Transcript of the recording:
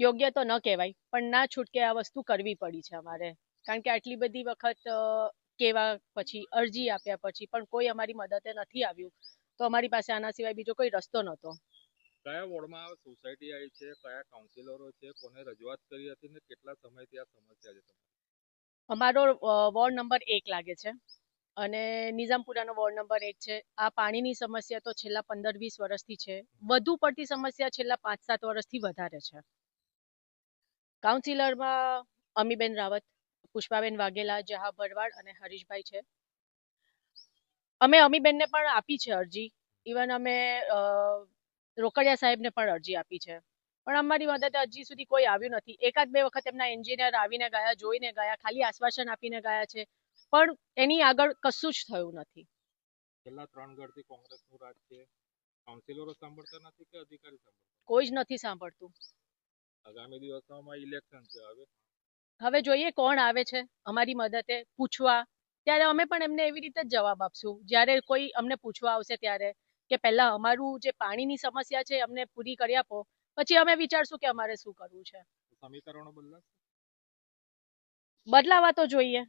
યોગ્ય તો ન કહેવાય, પણ ના છૂટકે આ વસ્તુ કરવી પડી છે અમારે. કારણ કે આટલી બધી વખત કેવા પછી અરજી આપ્યા પછી પણ કોઈ અમારી મદદે નથી આવ્યું, તો અમારી પાસે આના સિવાય બીજો કોઈ રસ્તો નહોતો. કયા વોર્ડમાં આ સોસાયટી આવી છે, કયા કાઉન્સિલરો છે, કોને રજૂઆત કરી હતી ને કેટલા સમયથી આ સમસ્યા છે? અમારો વોર્ડ નંબર 1 લાગે છે અને નિઝામપુરાનો વોર્ડ નંબર 1 છે. આ પાણીની સમસ્યા તો છેલ્લા 15-20 વર્ષથી છે. વધુ પડતી સમસ્યા છેલ્લા 5-7 વર્ષથી વધારે છે. કાઉન્સિલરમાં અમીબેન રાવત, પુષ્પાબેન વાઘેલા, જહા ભરવાડ અને હરીશભાઈ છે. અમે અમીબેનને પણ આપી છે અરજી. ઇવન અમે રોકડિયા સાહેબને પણ અરજી આપી છે, પણ અમારી મદદ હજી સુધી કોઈ આવ્યું નથી. એકાદ બે વખત એમના એન્જિનિયર આવીને ગયા, જોઈને ગયા, ખાલી આશ્વાસન આપીને ગયા છે, પણ એની આગળ કશું જ થયું નથી. છેલ્લા 3 ઘરથી કોંગ્રેસનું રાજ છે, કાઉન્સિલરો સાંભળતા નથી કે અધિકારી સાંભળતા? કોઈ જ નથી સાંભળતું. આગામી દિવસોમાં ઇલેક્શન છે, હવે જોઈએ કોણ આવે છે અમારી મદદે પૂછવા. ત્યારે અમે પણ એમને એવી રીતે જ જવાબ આપશું જ્યારે કોઈ અમને પૂછવા આવશે ત્યારે, કે પહેલા અમારું જે પાણીની સમસ્યા છે અમને પૂરી કરી આપો, પછી અમે વિચારશું કે અમારે શું કરવું છે. સમીકરણો બદલાશે? બદલાવા તો જોઈએ.